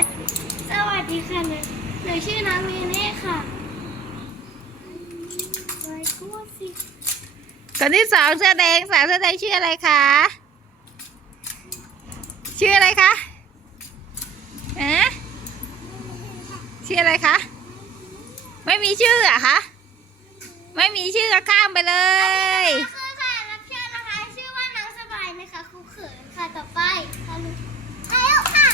วัสดีสวัสดีค่ะหนูหนูชื่อน้องเมเน่ค่ะไว้กลัวสิคนที่สองเสื้อแดงสาวเสื้อแดงชื่ออะไรคะชื่ออะไรคะเอะชื่ออะไรคะไม่มีชื่ออะคะไม่มีชื่อก็ข้ามไปเลย คือค่ะรับเชิญนะคะ ชื่อว่าน้องสบายนะคะครูเขินค่ะต่อไปค่ะลูกอายุค่ะ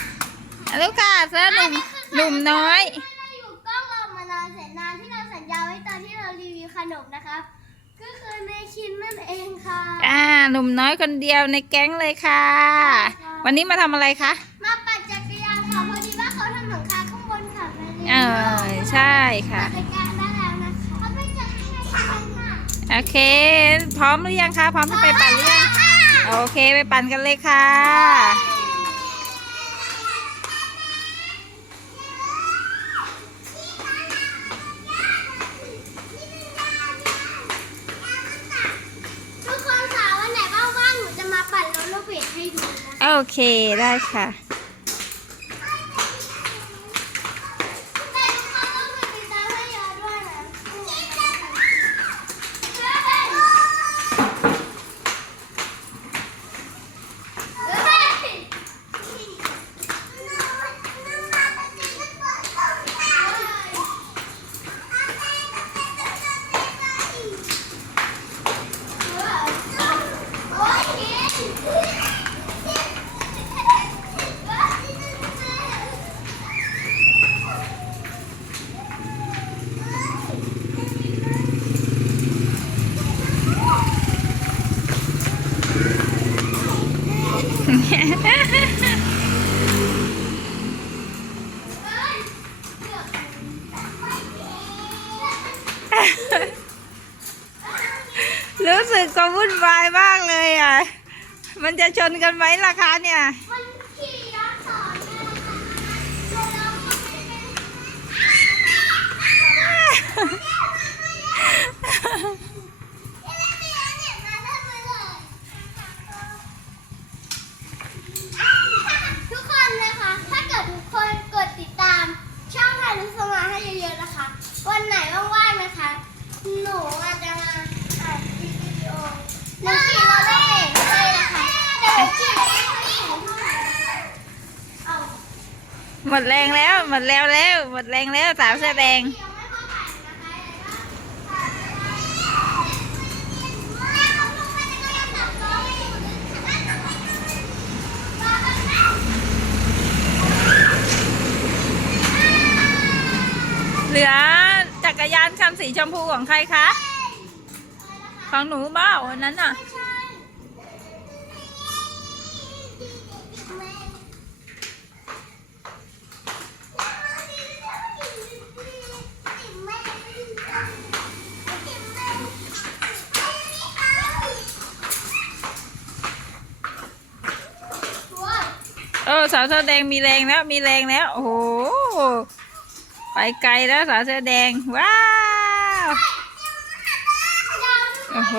ลูกค่ะเสื้อหนุ่มหนุ่มน้อยที่เราอยู่กล้องเรามานานแสนนานที่เราสัญญาไว้ตอนที่เรารีวิวขนมนะคะก็คือในคินนั่นเองค่ะ อ่า หนุ่มน้อยคนเดียวในแก๊งเลยค่ะ วันนี้มาทำอะไรคะ มาปั่นจักรยานค่ะพอดีว่าเขาทำหลังคาข้างบนค่ะไปเรียนเออใช่ค่ะ จักรยานได้แล้วนะคะเขาไปจักรยานกันค่ะโอเค พร้อมหรือยังคะ พร้อมจะไปปั่นหรือยัง โอเคไปปั่นกันเลยค่ะ เคได้ค่ะ แต่ทุกคนต้องกดติดตามให้เยอะด้วยนะโอ๊ย รู้สึกก็วุ่นวายมากเลยอะ มันจะชนกันไหมล่ะคะเนี่ยมันขี่ย้อนสอนนะคะเดี๋ยวเราก็ไม่ได้ ทุกคนนะคะ ถ้าเกิดทุกคนกดติดตาม ช่องไทยลุสมาให้เยอะๆนะคะ วันไหนว่างๆนะคะ หนูอาจจะมาอัดคลิปวิดีโอหนูขี่รถได้เองเลยนะคะแต่หนูขี่ไม่ได้ค่อยแข็งเท่าไหร่เอา หมดแรงแล้ว หมดแล้วแล้ว หมดแรงแล้วสาวเสื้อแดงเหลือจักรยานคันสีชมพูของใครคะ ของหนูเบ้าอันนั้นน่ะ เออสาวเสื้อแดงมีแรงแล้วมีแรงแล้ว โอ้โห ไปไกลแล้วสาวเสื้อแดง ว้าว โอ้โห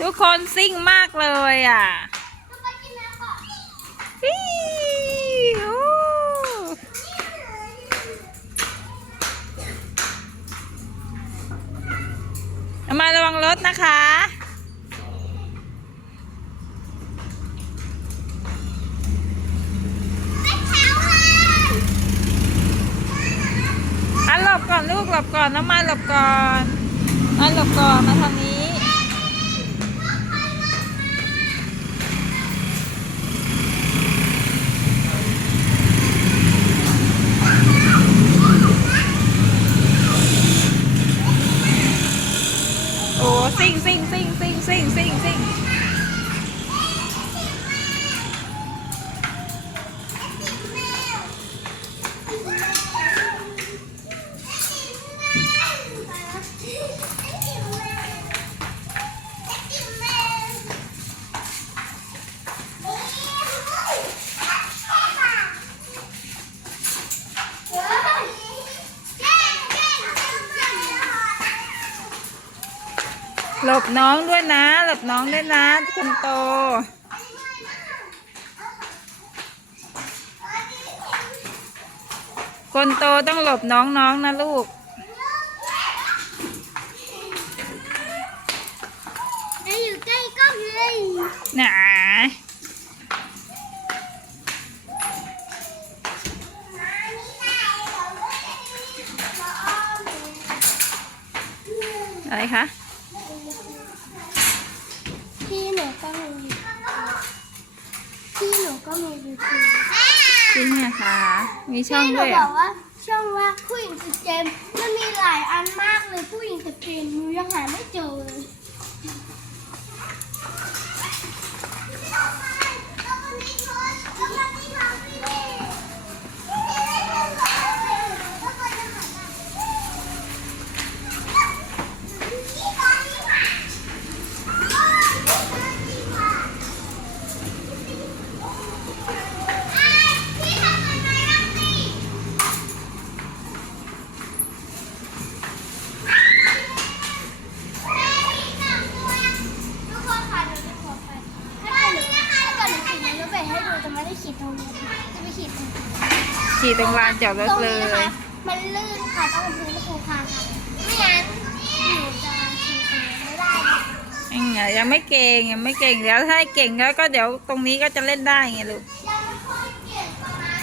ทุกคนซิ่งมากเลยอะมาระวังรถนะคะ อันหลบก่อน ลูกหลบก่อนน้ำมันหลบก่อนอันหลบก่อนมาทางนี้ โอ้ซิ่งซิ่งซิ่งซิ่งซิ่งซิ่งซิ่ง หลบน้องด้วยนะ หลบน้องด้วยนะคนโตเคนโตต้องหลบน้องๆนะลูกแล้วอยู่ใกล้กล้องเลยหนาอะไรคะ พี่หนูก็มีพี่หนูก็มียูทูบ จริงเหรอคะ มีช่องพี่หนูด้วยบอะกว่าช่องว่าผู้หญิงสเจมส์มันมีหลายอันมากเลยผู้หญิงสเจมส์หนูยังหาไม่เจอเลย ทุกคนค่ะหนูจะขอไปถ้าเกิดหนูถ้าเกิดหนูขีดในรถไปให้ดูจะไม่ได้ขีดตรงนี้ค่ะ จะไปขีดตรงนี้ขี่ตรงลานจอดรถตรงเลนี้นะคะยมันลื่นค่ะต้องเป็นพื้นที่คงคาค่ะไม่งั้นหนูจะขีดตรงนี้ไม่ได้นะอืมยังไม่เก่งยังไม่เก่งแล้วถ้าเก่งแล้วก็เดี๋ยวตรงนี้ก็จะเล่นได้ไงลูกยังไม่ค่อยเก่งประมาณ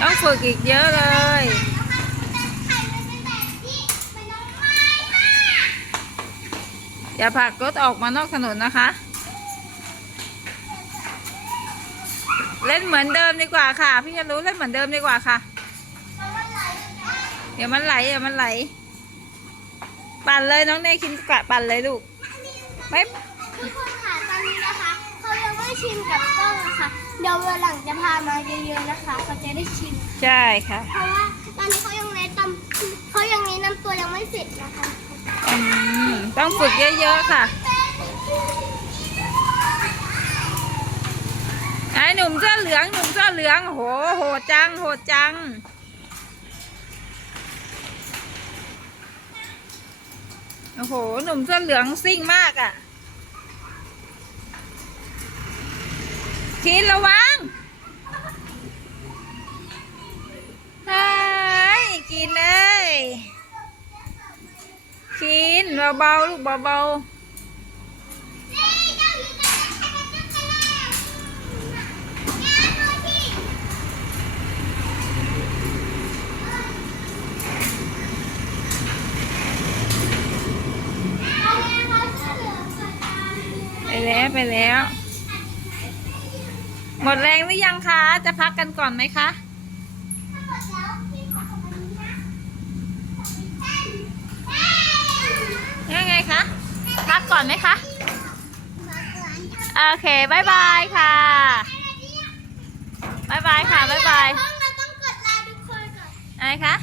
ต้องฝึกอีกเยอะเลยใครมันเป็นแบบนี้มันน้องไม้ค่ะอย่าผลักรถออกมานอกถนนนะคะ เล่นเหมือนเดิมดีกว่าค่ะ พี่จะรู้เล่นเหมือนเดิมดีกว่าค่ะเพราะว่าไหลได้เดี๋ยวมันไหลเดี๋ยวมันไหล ปั่นเลยน้องเนยคินกะปั่นเลยลูกไม่ทุกคนค่ะตอนนี้นะคะเขายังไม่ชินกับกล้องนะคะเดี๋ยววันหลังจะพามาเยอะๆนะคะเขาจะได้ชินใช่ค่ะ เพราะว่าตอนนี้เขายังแนะนำเขายังแนะนำตัวยังไม่เสร็จนะคะอืมต้องฝึกเยอะๆค่ะ ไอ้ หนุ่มเสื้อเหลืองหนุ่มเสื้อเหลืองโหโหจัง โหจัง โอ้โห หนุ่มเสื้อเหลืองซิ่งมากอะ่ะทีนระวังเฮ้ยกินเลย กินเบาๆลูกเบาๆ ไปแล้วไปแล้ว หมดแรงหรือยังคะ จะพักกันก่อนไหมคะยังไงคะ พักก่อนไหมคะ โอเคบายบายค่ะบายบายค่ะบายบายเราต้องกดไลค์ทุกคนก่อนอะไรคะ